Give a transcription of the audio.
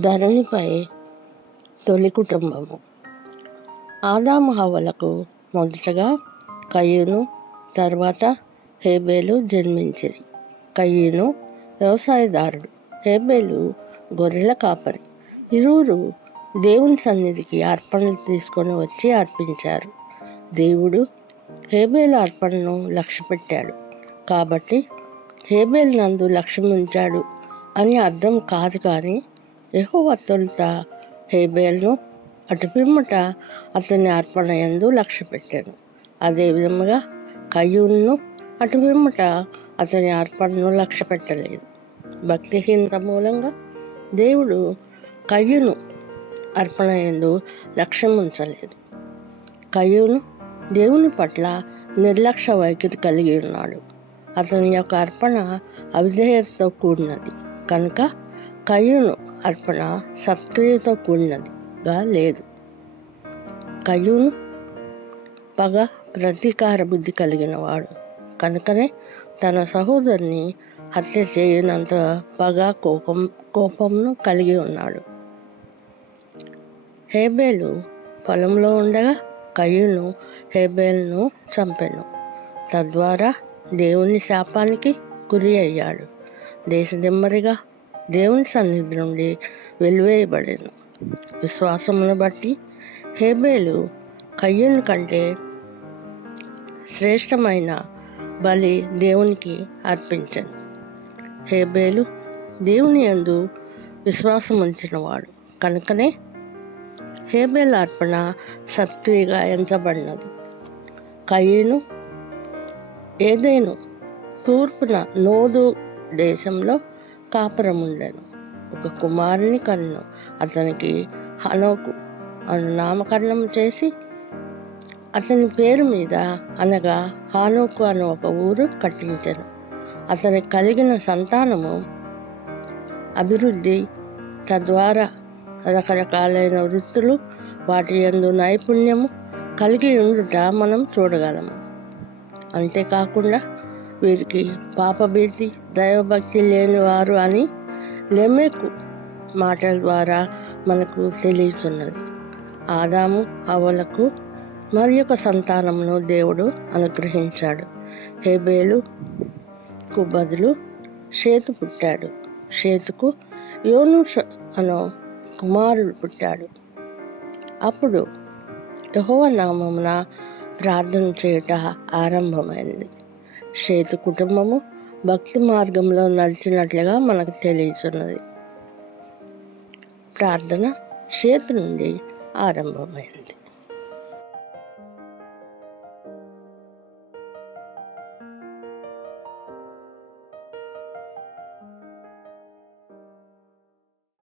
ధరణిపై తొలి కుటుంబము. ఆదాము హవ్వలకు మొదటగా కయీను, తర్వాత హేబేలు జన్మించిరి. కయీను వ్యవసాయదారుడు, హేబేలు గొర్రెల కాపరి. ఇరువురు దేవుని సన్నిధికి అర్పణలు తీసుకొని వచ్చి అర్పించారు. దేవుడు హేబేలు అర్పణను లక్ష్యపెట్టాడు కాబట్టి హేబేలు నందు లక్ష్యముంచాడు అని అర్థం కాదు. కానీ యెహోవా తొలుత హేబేలును అటు పిమ్మట అతని అర్పణ యందు లక్ష్యపెట్టాను. అదేవిధముగా కయీనును అటు పిమ్మట అతని అర్పణను లక్ష్యపెట్టలేదు. భక్తిహీనత మూలంగా దేవుడు కయీను అర్పణ యందు లక్ష్యం ఉంచలేదు. కయీను దేవుని పట్ల నిర్లక్ష్య వైఖరి కలిగి ఉన్నాడు. అతని యొక్క అర్పణ అవిధేయతతో కూడినది కనుక కయీను అర్పణ సత్క్రియతో కూడినదిగా లేదు. కయీను పగ, ప్రతీకార బుద్ధి కలిగిన వాడు కనుకనే తన సహోదరుని హత్య చేయనంత పగ, కోపంను కలిగి ఉన్నాడు. హేబేలు పొలంలో ఉండగా కయీను హేబేలును చంపెను. తద్వారా దేవుని శాపానికి గురి అయ్యాడు. దేశదిమ్మరిగా దేవుని సన్నిధి నుండి వెలివేయబడెను. విశ్వాసమును బట్టి హేబేలు కయీను కంటే శ్రేష్టమైన బలి దేవునికి అర్పించెను. హేబేలు దేవుని యందు విశ్వాసం ఉంచినవాడు కనుకనే హేబేలు అర్పణ సత్క్రియగా ఎంచబడినది. కయీను ఏదెను తూర్పున నోదు దేశంలో కాపురముండెను. ఒక కుమారుని కన్ను. అతనికి హనోకు అను నామకరణం చేసి అతని పేరు మీద అనగా హానోకు అను ఒక ఊరు కట్టించెను. అతనికి కలిగిన సంతానము అభివృద్ధి, తద్వారా రకరకాలైన వృత్తులు, వాటి యందు నైపుణ్యము కలిగి ఉండుట మనం చూడగలము. అంతేకాకుండా వీరికి పాపభీతి, దైవభక్తి లేనివారు అని లెమెకు మాటల ద్వారా మనకు తెలియచున్నది. ఆదాము హవ్వలకు మరి ఒక సంతానమును దేవుడు అనుగ్రహించాడు. హేబేలుకు బదులు షేతు పుట్టాడు. షేతుకు యోనుషు అను కుమారుడు పుట్టాడు. అప్పుడు యెహోవా నామమున ప్రార్థన చేయుట ఆరంభమైంది. షేతు కుటుంబము భక్తి మార్గంలో నడిచినట్లుగా మనకు తెలియచున్నది. ప్రార్థన షేతు నుండి ఆరంభమైంది.